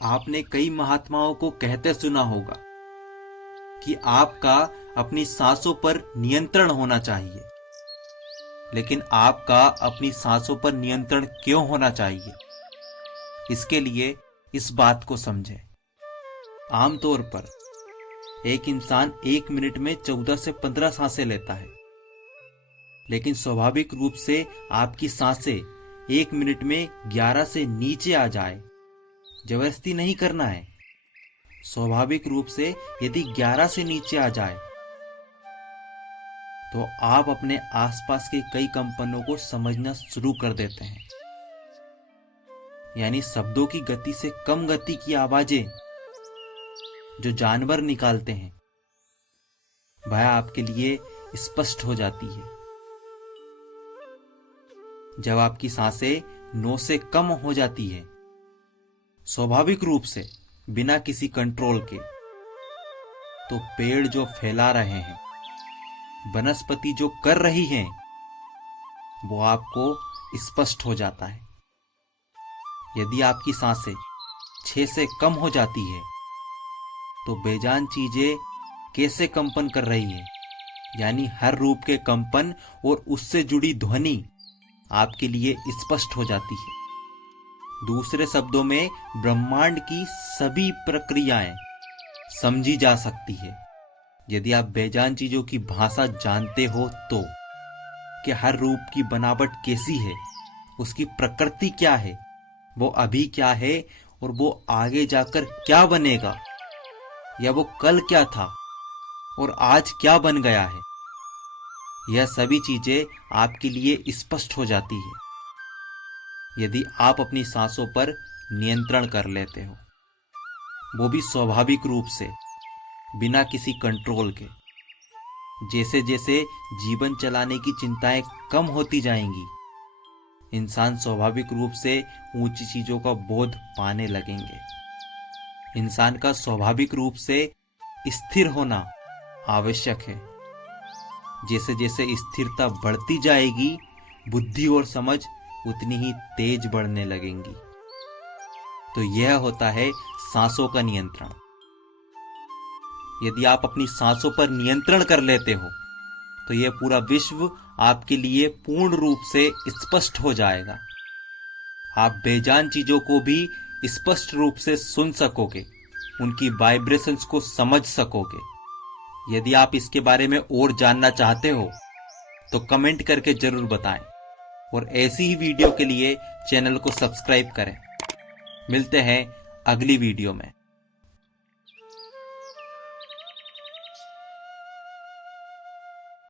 आपने कई महात्माओं को कहते सुना होगा कि आपका अपनी सांसों पर नियंत्रण होना चाहिए। लेकिन आपका अपनी सांसों पर नियंत्रण क्यों होना चाहिए, इसके लिए इस बात को समझें। आमतौर पर एक इंसान 1 मिनट में 14 से 15 सांसें लेता है, लेकिन स्वाभाविक रूप से आपकी सांसें 1 मिनट में 11 से नीचे आ जाए, जबरदस्ती नहीं करना है। स्वाभाविक रूप से यदि 11 से नीचे आ जाए तो आप अपने आसपास के कई कंपनों को समझना शुरू कर देते हैं। यानी शब्दों की गति से कम गति की आवाजें जो जानवर निकालते हैं वह आपके लिए स्पष्ट हो जाती है। जब आपकी सांसें 9 से कम हो जाती है स्वाभाविक रूप से, बिना किसी कंट्रोल के, तो पेड़ जो फैला रहे हैं, वनस्पति जो कर रही हैं, वो आपको स्पष्ट हो जाता है। यदि आपकी सांसें 6 से कम हो जाती है तो बेजान चीजें कैसे कंपन कर रही हैं, यानी हर रूप के कंपन और उससे जुड़ी ध्वनि आपके लिए स्पष्ट हो जाती है। दूसरे शब्दों में ब्रह्मांड की सभी प्रक्रियाएं समझी जा सकती है यदि आप बेजान चीजों की भाषा जानते हो तो, कि हर रूप की बनावट कैसी है, उसकी प्रकृति क्या है, वो अभी क्या है और वो आगे जाकर क्या बनेगा, या वो कल क्या था और आज क्या बन गया है। यह सभी चीजें आपके लिए स्पष्ट हो जाती है यदि आप अपनी सांसों पर नियंत्रण कर लेते हो, वो भी स्वाभाविक रूप से, बिना किसी कंट्रोल के। जैसे जैसे जीवन चलाने की चिंताएं कम होती जाएंगी, इंसान स्वाभाविक रूप से ऊंची चीजों का बोध पाने लगेंगे। इंसान का स्वाभाविक रूप से स्थिर होना आवश्यक है। जैसे जैसे स्थिरता बढ़ती जाएगी, बुद्धि और समझ उतनी ही तेज बढ़ने लगेंगी। तो यह होता है सांसों का नियंत्रण। यदि आप अपनी सांसों पर नियंत्रण कर लेते हो तो यह पूरा विश्व आपके लिए पूर्ण रूप से स्पष्ट हो जाएगा। आप बेजान चीजों को भी स्पष्ट रूप से सुन सकोगे, उनकी वाइब्रेशंस को समझ सकोगे। यदि आप इसके बारे में और जानना चाहते हो तो कमेंट करके जरूर बताएं, और ऐसी ही वीडियो के लिए चैनल को सब्सक्राइब करें। मिलते हैं अगली वीडियो में।